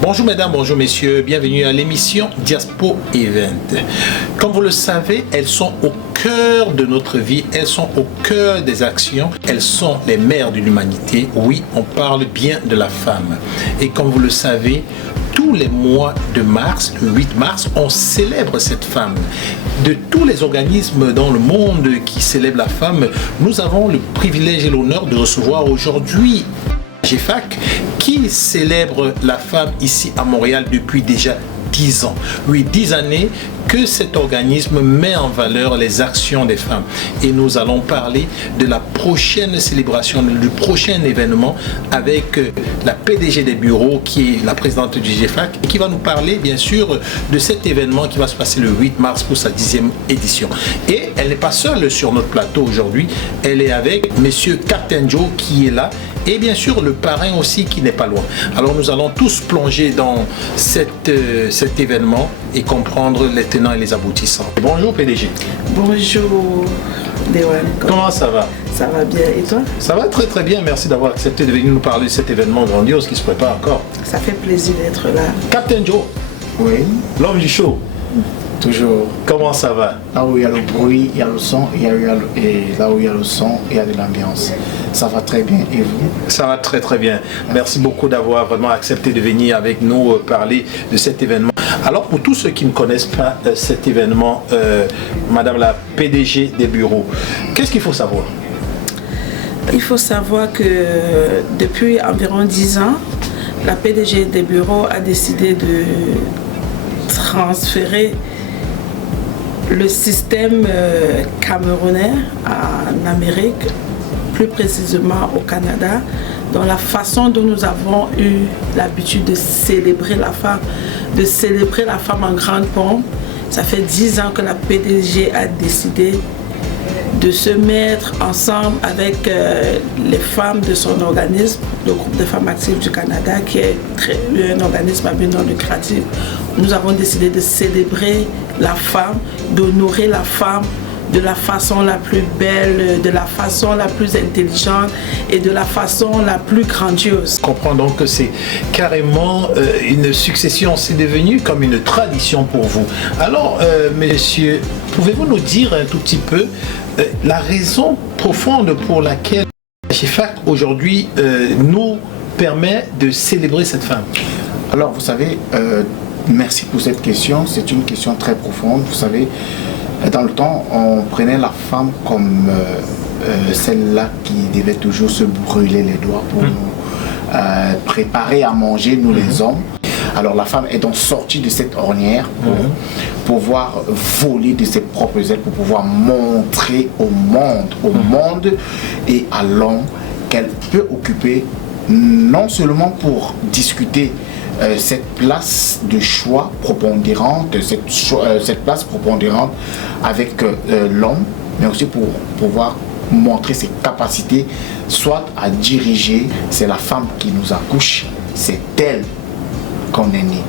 Bonjour mesdames, bonjour messieurs, bienvenue à l'émission Diaspo Event. Comme vous le savez, elles sont au cœur de notre vie, elles sont au cœur des actions, elles sont les mères de l'humanité. Oui, on parle bien de la femme. Et comme vous le savez, tous les mois de mars, le 8 mars, on célèbre cette femme. De tous les organismes dans le monde qui célèbrent la femme, nous avons le privilège et l'honneur de recevoir aujourd'hui GEFAC qui célèbre la femme ici à Montréal depuis déjà 10 ans. Oui, 10 années que cet organisme met en valeur les actions des femmes. Et nous allons parler de la prochaine célébration, du prochain événement avec la PDG des bureaux qui est la présidente du GEFAC et qui va nous parler bien sûr de cet événement qui va se passer le 8 mars pour sa 10e édition. Et elle n'est pas seule sur notre plateau aujourd'hui, elle est avec monsieur Captain Joe qui est là et bien sûr le parrain aussi qui n'est pas loin. Alors nous allons tous plonger dans cet événement et comprendre les tenants et les aboutissants. Bonjour PDG. Bonjour Dewan. Comment ça va? Ça va bien et toi? Ça va très très bien, merci d'avoir accepté de venir nous parler de cet événement grandiose qui se prépare encore. Ça fait plaisir d'être là. Captain Joe. Oui. L'homme du show. Toujours. Comment ça va? Là où il y a le bruit, il y a le son, et là où il y a le son, il y a de l'ambiance. Ça va très bien. Et vous? Ça va très très bien. Merci beaucoup d'avoir vraiment accepté de venir avec nous parler de cet événement. Alors pour tous ceux qui ne connaissent pas cet événement, Madame la PDG des bureaux, qu'est-ce qu'il faut savoir? Il faut savoir que depuis environ 10 ans, la PDG des bureaux a décidé de transférer le système camerounais en Amérique, plus précisément au Canada, dans la façon dont nous avons eu l'habitude de célébrer la femme en grande pompe. Ça fait 10 ans que la PDG a décidé de se mettre ensemble avec les femmes de son organisme, le groupe de femmes actives du Canada, qui est un organisme à but non lucratif. Nous avons décidé de célébrer la femme, d'honorer la femme de la façon la plus belle, de la façon la plus intelligente et de la façon la plus grandiose. Je comprends donc que c'est carrément une succession, c'est devenu comme une tradition pour vous. Alors, messieurs, pouvez-vous nous dire un tout petit peu la raison profonde pour laquelle GEFAC aujourd'hui nous permet de célébrer cette femme? Alors, vous savez, merci pour cette question. C'est une question très profonde. Vous savez, dans le temps, on prenait la femme comme celle-là qui devait toujours se brûler les doigts pour nous préparer à manger, nous les hommes. Alors la femme est donc sortie de cette ornière pour pouvoir voler de ses propres ailes, pour pouvoir montrer au monde et à l'homme qu'elle peut occuper non seulement pour discuter cette place de choix prépondérante, cette place prépondérante avec l'homme, mais aussi pour pouvoir montrer ses capacités, soit à diriger. C'est la femme qui nous accouche, c'est elle qu'on est né.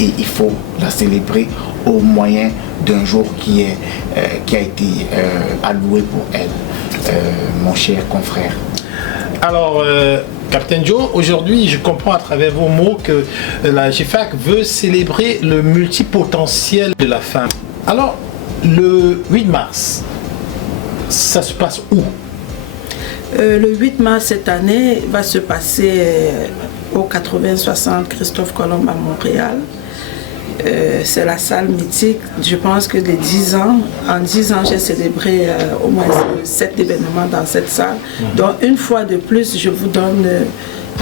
Et il faut la célébrer au moyen d'un jour qui a été alloué pour elle, mon cher confrère. Alors, Captain Joe, aujourd'hui, je comprends à travers vos mots que la GEFAC veut célébrer le multipotentiel de la femme. Alors, le 8 mars, ça se passe où? Le 8 mars cette année va se passer au 80-60 Christophe Colomb à Montréal. C'est la salle mythique. Je pense que les 10 ans, en 10 ans, j'ai célébré au moins 7 événements dans cette salle. Donc une fois de plus, je vous donne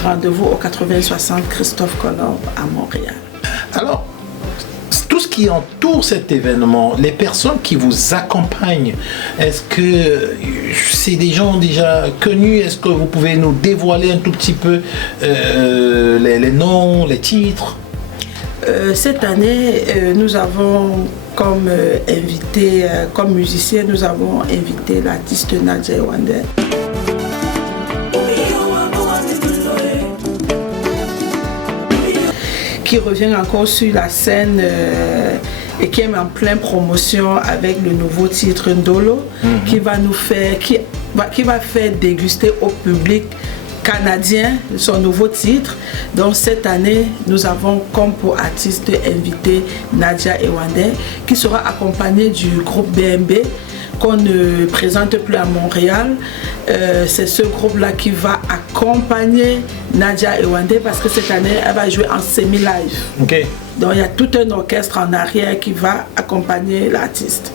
rendez-vous au 80-60 Christophe Colomb à Montréal. Alors, tout ce qui entoure cet événement, les personnes qui vous accompagnent, est-ce que c'est des gens déjà connus? Est-ce que vous pouvez nous dévoiler un tout petit peu les noms, les titres? Cette année, nous avons comme invité, comme musicien, nous avons invité l'artiste Nadia Wande. Qui revient encore sur la scène et qui est en pleine promotion avec le nouveau titre Ndolo, qui va nous faire, qui va faire déguster au public canadien, son nouveau titre. Donc cette année, nous avons comme pour artiste invité Nadia Ewande, qui sera accompagnée du groupe BMB, qu'on ne présente plus à Montréal. C'est ce groupe-là qui va accompagner Nadia Ewande, parce que cette année, elle va jouer en semi-live. Okay. Donc il y a tout un orchestre en arrière qui va accompagner l'artiste.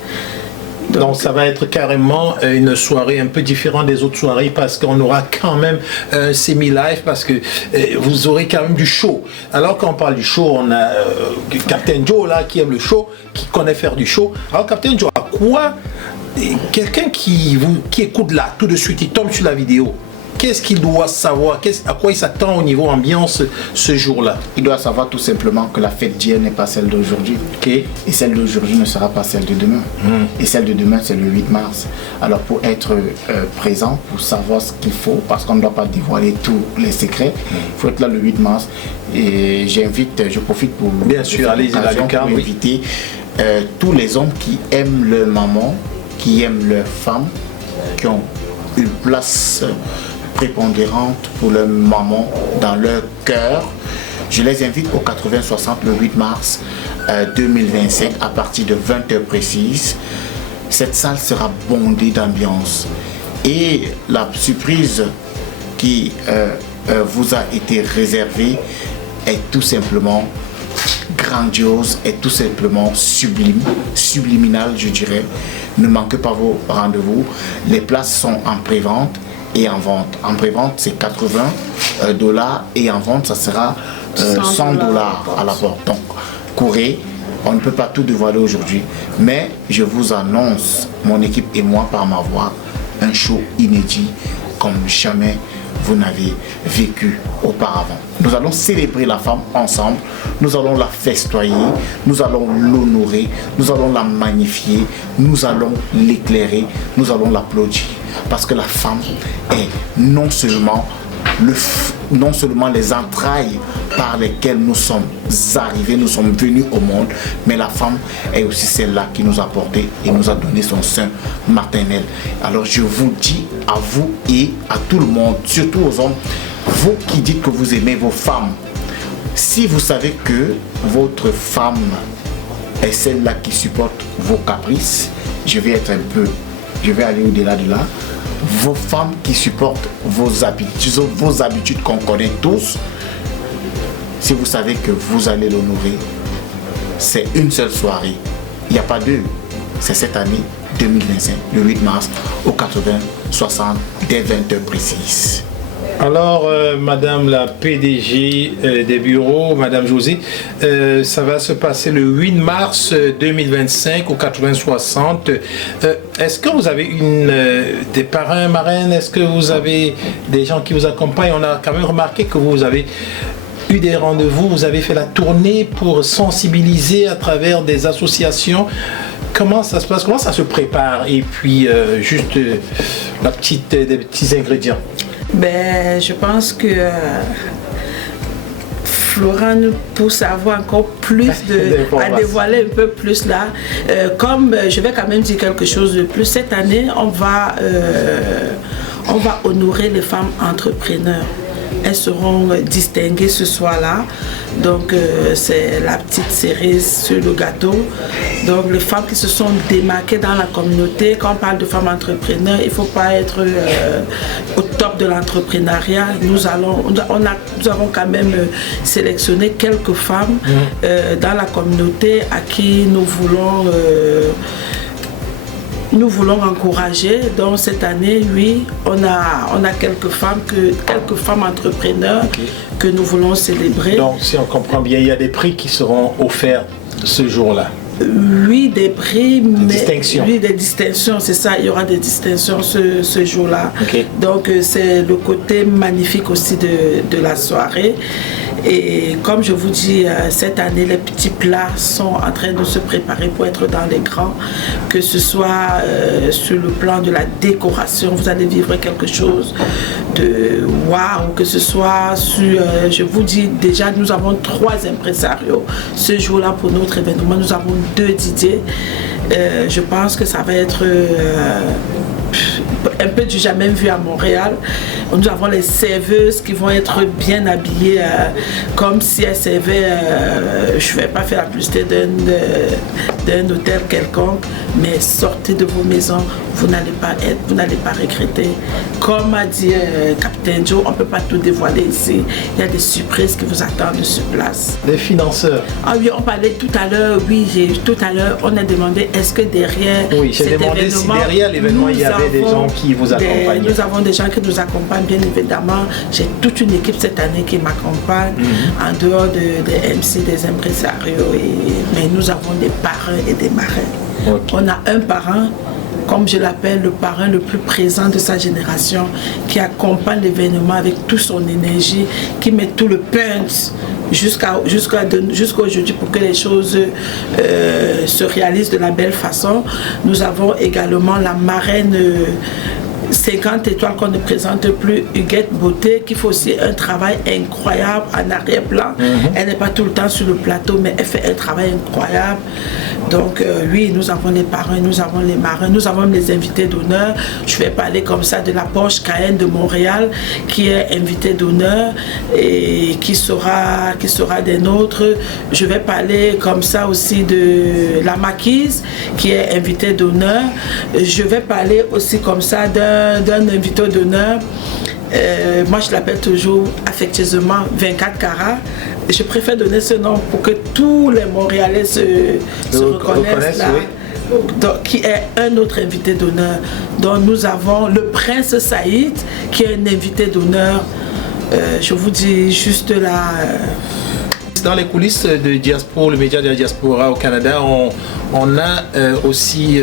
Donc ça va être carrément une soirée un peu différente des autres soirées, parce qu'on aura quand même un semi-live, parce que vous aurez quand même du show. Alors quand on parle du show, on a Captain Joe là qui aime le show, qui connaît faire du show. Alors Captain Joe, à quoi quelqu'un qui écoute là tout de suite, il tombe sur la vidéo, qu'est-ce qu'il doit savoir, à quoi il s'attend au niveau ambiance ce jour-là? Il doit savoir tout simplement que la fête d'hier n'est pas celle d'aujourd'hui. Okay. Et celle d'aujourd'hui ne sera pas celle de demain. Et celle de demain, c'est le 8 mars. Alors pour être présent, pour savoir ce qu'il faut, parce qu'on ne doit pas dévoiler tous les secrets, il faut être là le 8 mars. Et je profite pour bien sûr, allez-y, pour inviter tous les hommes qui aiment leur maman, qui aiment leur femme, qui ont une place prépondérante pour leur maman dans leur cœur. Je les invite au 80-60 le 8 mars 2025 à partir de 20h précises. Cette salle sera bondée d'ambiance. Et la surprise qui vous a été réservée est tout simplement grandiose, est tout simplement sublime, subliminale je dirais. Ne manquez pas vos rendez-vous. Les places sont en pré-vente et en vente. En pré-vente c'est $80 et en vente ça sera $100 à la porte. Donc courez, on ne peut pas tout dévoiler aujourd'hui, mais je vous annonce, mon équipe et moi par ma voix, un show inédit comme jamais vous n'avez vécu auparavant. Nous allons célébrer la femme ensemble, nous allons la festoyer, nous allons l'honorer, nous allons la magnifier, nous allons l'éclairer, nous allons l'applaudir. Parce que la femme est non seulement les entrailles par lesquelles nous sommes arrivés, nous sommes venus au monde, mais la femme est aussi celle-là qui nous a porté et nous a donné son sein maternel. Alors je vous dis à vous et à tout le monde, surtout aux hommes, vous qui dites que vous aimez vos femmes, si vous savez que votre femme est celle-là qui supporte vos caprices, je vais aller au-delà de là. Vos femmes qui supportent vos habitudes qu'on connaît tous, si vous savez que vous allez l'honorer, c'est une seule soirée, il n'y a pas deux, c'est cette année 2025, le 8 mars au 80-60 dès 20h précises. Alors, Madame la PDG des bureaux, Madame Josée, ça va se passer le 8 mars 2025 au 80-60. Est-ce que vous avez des parrains, marraines? Est-ce que vous avez des gens qui vous accompagnent? On a quand même remarqué que vous avez eu des rendez-vous, vous avez fait la tournée pour sensibiliser à travers des associations. Comment ça se passe? Comment ça se prépare? Et puis, juste des petits ingrédients. Ben, je pense que Florent nous pousse à avoir encore plus à dévoiler un peu plus là. Comme je vais quand même dire quelque chose de plus, cette année, on va honorer les femmes entrepreneurs. Elles seront distinguées ce soir-là. Donc c'est la petite cerise sur le gâteau. Donc les femmes qui se sont démarquées dans la communauté, quand on parle de femmes entrepreneurs, il ne faut pas être au top de l'entrepreneuriat. Nous avons quand même sélectionné quelques femmes dans la communauté à qui nous voulons encourager. Donc cette année, oui, on a quelques femmes entrepreneurs que nous voulons célébrer. Donc si on comprend bien, il y a des prix qui seront offerts ce jour-là. Oui, des prix, distinctions. Oui, des distinctions, c'est ça, il y aura des distinctions ce jour-là. Donc c'est le côté magnifique aussi de la soirée. Et comme je vous dis, cette année, les petits plats sont en train de se préparer pour être dans les grands, que ce soit sur le plan de la décoration, vous allez vivre quelque chose de waouh, que ce soit sur, je vous dis déjà, nous avons 3 impresarios ce jour-là pour notre événement, nous avons 2 DJ. Je pense que ça va être un peu du jamais vu à Montréal. Nous avons les serveuses qui vont être bien habillées comme si elles servaient, je ne vais pas faire la publicité d'un hôtel quelconque, mais sortez de vos maisons, vous n'allez pas regretter. Comme a dit Capitaine Joe, on ne peut pas tout dévoiler ici. Il y a des surprises qui vous attendent sur place. Les financeurs. Ah oui, on parlait tout à l'heure, on a demandé est-ce que derrière cet événement, si derrière l'événement il y avait des gens qui vous accompagnent. Nous avons des gens qui nous accompagnent, bien évidemment. J'ai toute une équipe cette année qui m'accompagne, en dehors des MC, des impresarios. Mais nous avons des parrains et des marraines. Okay. On a un parrain, comme je l'appelle, le parrain le plus présent de sa génération, qui accompagne l'événement avec toute son énergie, qui met tout le punch jusqu'à aujourd'hui pour que les choses se réalisent de la belle façon. Nous avons également la marraine 50 étoiles qu'on ne présente plus, Huguette Beauté, qui fait aussi un travail incroyable en arrière-plan. Elle n'est pas tout le temps sur le plateau, mais elle fait un travail incroyable. Donc oui, nous avons les parrains, nous avons les marrains, nous avons les invités d'honneur. Je vais parler comme ça de la Porsche Cayenne de Montréal, qui est invitée d'honneur et qui sera des nôtres. Je vais parler comme ça aussi de la Maquise, qui est invitée d'honneur. Je vais parler aussi comme ça d'un invité d'honneur. Moi je l'appelle toujours affectueusement 24 carats. Je préfère donner ce nom pour que tous les Montréalais se reconnaissent là. Oui. Donc, qui est un autre invité d'honneur. Donc nous avons le Prince Saïd, qui est un invité d'honneur. Je vous dis juste là. Dans les coulisses de Diaspora, le média de la diaspora au Canada, on a aussi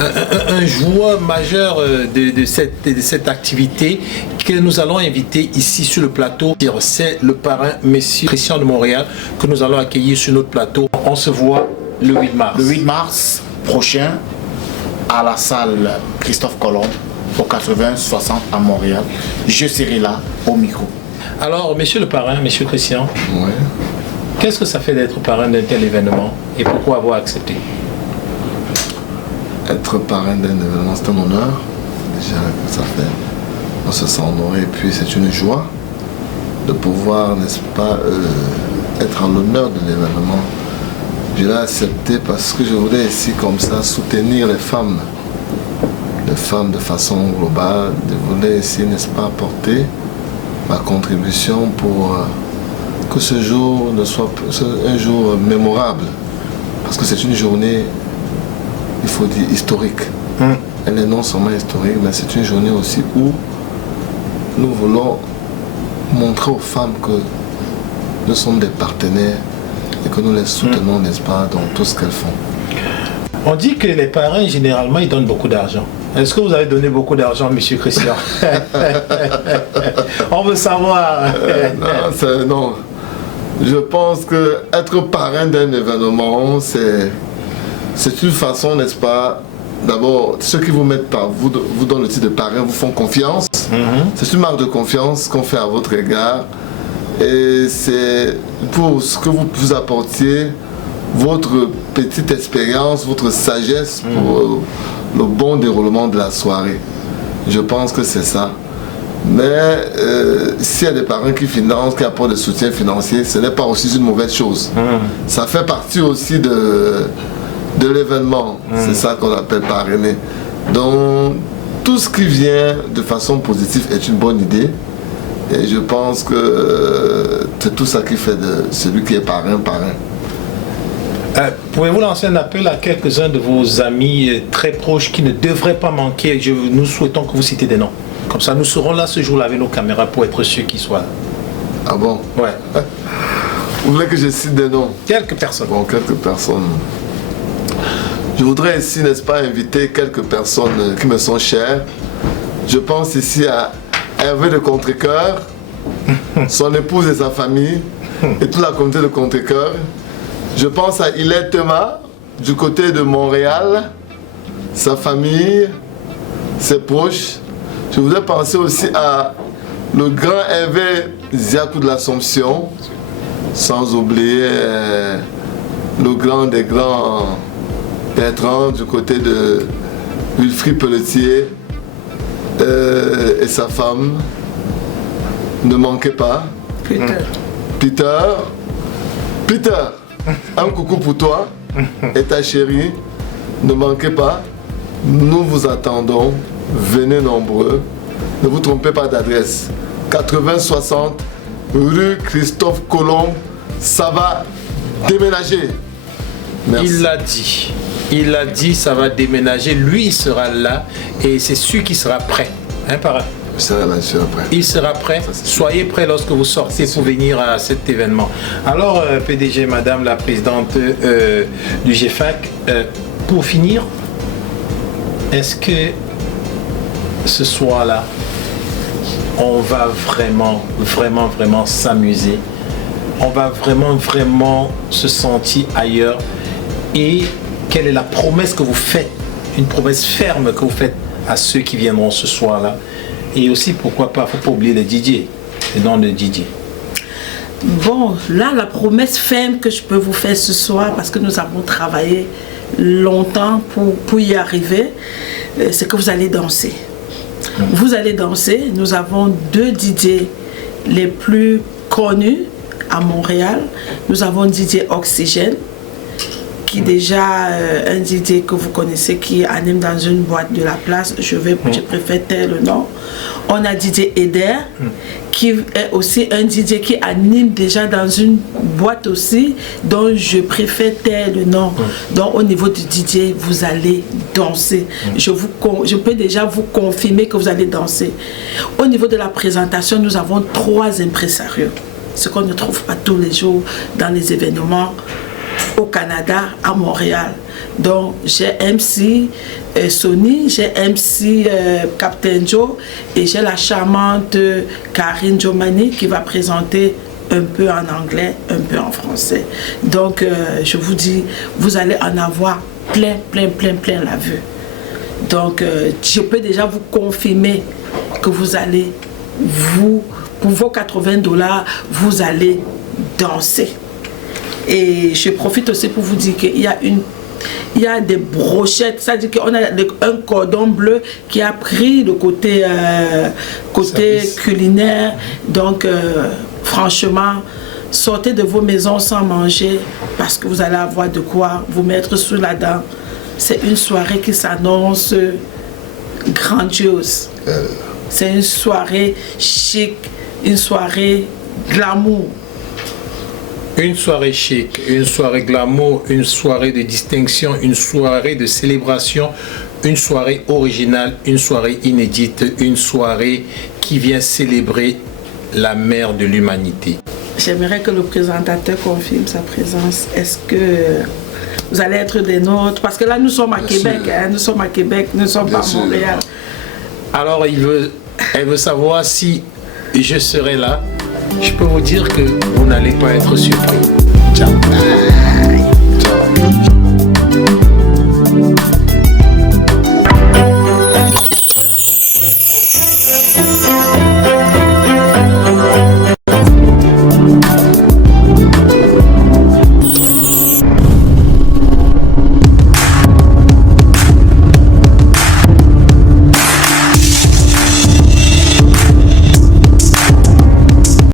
un joueur majeur de cette activité que nous allons inviter ici sur le plateau. C'est le parrain Monsieur Christian de Montréal que nous allons accueillir sur notre plateau. On se voit le 8 mars. Le 8 mars prochain à la salle Christophe Colomb au 80-60 à Montréal. Je serai là au micro. Alors, monsieur le parrain, monsieur Christian, ouais. Qu'est-ce que ça fait d'être parrain d'un tel événement et pourquoi avoir accepté? Être parrain d'un événement, c'est un honneur. Déjà, ça fait, on se sent honoré et puis c'est une joie de pouvoir, n'est-ce pas, être en l'honneur de l'événement. Je l'ai accepté parce que je voulais ici, comme ça, soutenir les femmes de façon globale. Je voulais ici, n'est-ce pas, apporter ma contribution pour que ce jour ne soit un jour mémorable. Parce que c'est une journée, il faut dire, historique. Elle est non seulement historique, mais c'est une journée aussi où nous voulons montrer aux femmes que nous sommes des partenaires et que nous les soutenons, n'est-ce pas, dans tout ce qu'elles font. On dit que les parrains, généralement, ils donnent beaucoup d'argent. Est-ce que vous avez donné beaucoup d'argent, monsieur Christian? On veut savoir. Non. Je pense que être parrain d'un événement, c'est une façon, n'est-ce pas? D'abord, ceux qui vous mettent par vous donnent le titre de parrain, vous font confiance. C'est une marque de confiance qu'on fait à votre égard. Et c'est pour ce que vous apportiez, votre petite expérience, votre sagesse pour le bon déroulement de la soirée. Je pense que c'est ça. Mais s'il y a des parents qui financent, qui apportent des soutiens financiers, ce n'est pas aussi une mauvaise chose. Ça fait partie aussi de l'événement. C'est ça qu'on appelle parrainer. Donc, tout ce qui vient de façon positive est une bonne idée. Et je pense que c'est tout ça qui fait de celui qui est parrain. Pouvez-vous lancer un appel à quelques-uns de vos amis très proches qui ne devraient pas manquer? Nous souhaitons que vous citez des noms. Comme ça, nous serons là ce jour-là avec nos caméras pour être sûrs qu'ils soient là. Ah bon? Ouais. Vous voulez que je cite des noms? Quelques personnes. Bon, quelques personnes. Je voudrais ici, n'est-ce pas, inviter quelques personnes qui me sont chères. Je pense ici à Hervé de Contrecoeur, son épouse et sa famille, et toute la communauté de Contrecoeur. Je pense à Hilaire Thomas, du côté de Montréal, sa famille, ses proches. Je voudrais penser aussi à le grand Hervé Ziakou de l'Assomption, sans oublier le grand des grands Bertrand du côté de Wilfrid Pelletier et sa femme. Ne manquez pas. Peter, un coucou pour toi et ta chérie. Ne manquez pas. Nous vous attendons. Venez nombreux. Ne vous trompez pas d'adresse. 80-60 rue Christophe Colomb. Ça va déménager. Merci. Il l'a dit, ça va déménager. Lui, il sera là et c'est sûr qu'il sera prêt. Hein, parrain? Il sera prêt. Soyez prêts lorsque vous sortez pour venir à cet événement. Alors, PDG, Madame la Présidente du GFAC, pour finir, est-ce que ce soir-là, on va vraiment s'amuser? On va vraiment se sentir ailleurs? Et quelle est la promesse que vous faites, une promesse ferme que vous faites à ceux qui viendront ce soir-là? Et aussi, pourquoi pas, il ne faut pas oublier les DJ, les noms de DJ. Bon, là, la promesse ferme que je peux vous faire ce soir, parce que nous avons travaillé longtemps pour y arriver, c'est que vous allez danser. Vous allez danser. Nous avons 2 DJ les plus connus à Montréal. Nous avons DJ Oxygène, qui est déjà un DJ que vous connaissez, qui anime dans une boîte de la place. Je préfère taire le nom. On a DJ Eder, qui est aussi un DJ qui anime déjà dans une boîte aussi, dont je préfère taire le nom. Donc au niveau du DJ, vous allez danser. Je peux déjà vous confirmer que vous allez danser. Au niveau de la présentation, nous avons 3 impresarios, ce qu'on ne trouve pas tous les jours dans les événements au Canada, à Montréal. Donc j'ai MC Sony, j'ai MC Captain Joe et j'ai la charmante Karine Jomani qui va présenter un peu en anglais, un peu en français. Donc je vous dis, vous allez en avoir plein la vue. Donc je peux déjà vous confirmer que vous allez, pour vos $80, vous allez danser. Et je profite aussi pour vous dire qu'il y a des brochettes, c'est-à-dire qu'on a un cordon bleu qui a pris le côté culinaire. Donc franchement, sortez de vos maisons sans manger parce que vous allez avoir de quoi vous mettre sous la dent. C'est une soirée qui s'annonce grandiose. C'est une soirée chic, une soirée glamour. Une soirée chic, une soirée glamour, une soirée de distinction, une soirée de célébration, une soirée originale, une soirée inédite, une soirée qui vient célébrer la mère de l'humanité. J'aimerais que le présentateur confirme sa présence. Est-ce que vous allez être des nôtres? Parce que là, nous sommes à Québec, nous sommes à Québec, nous ne sommes pas à Montréal. Alors, elle veut savoir si je serai là. Je peux vous dire que vous n'allez pas être surpris. Ciao.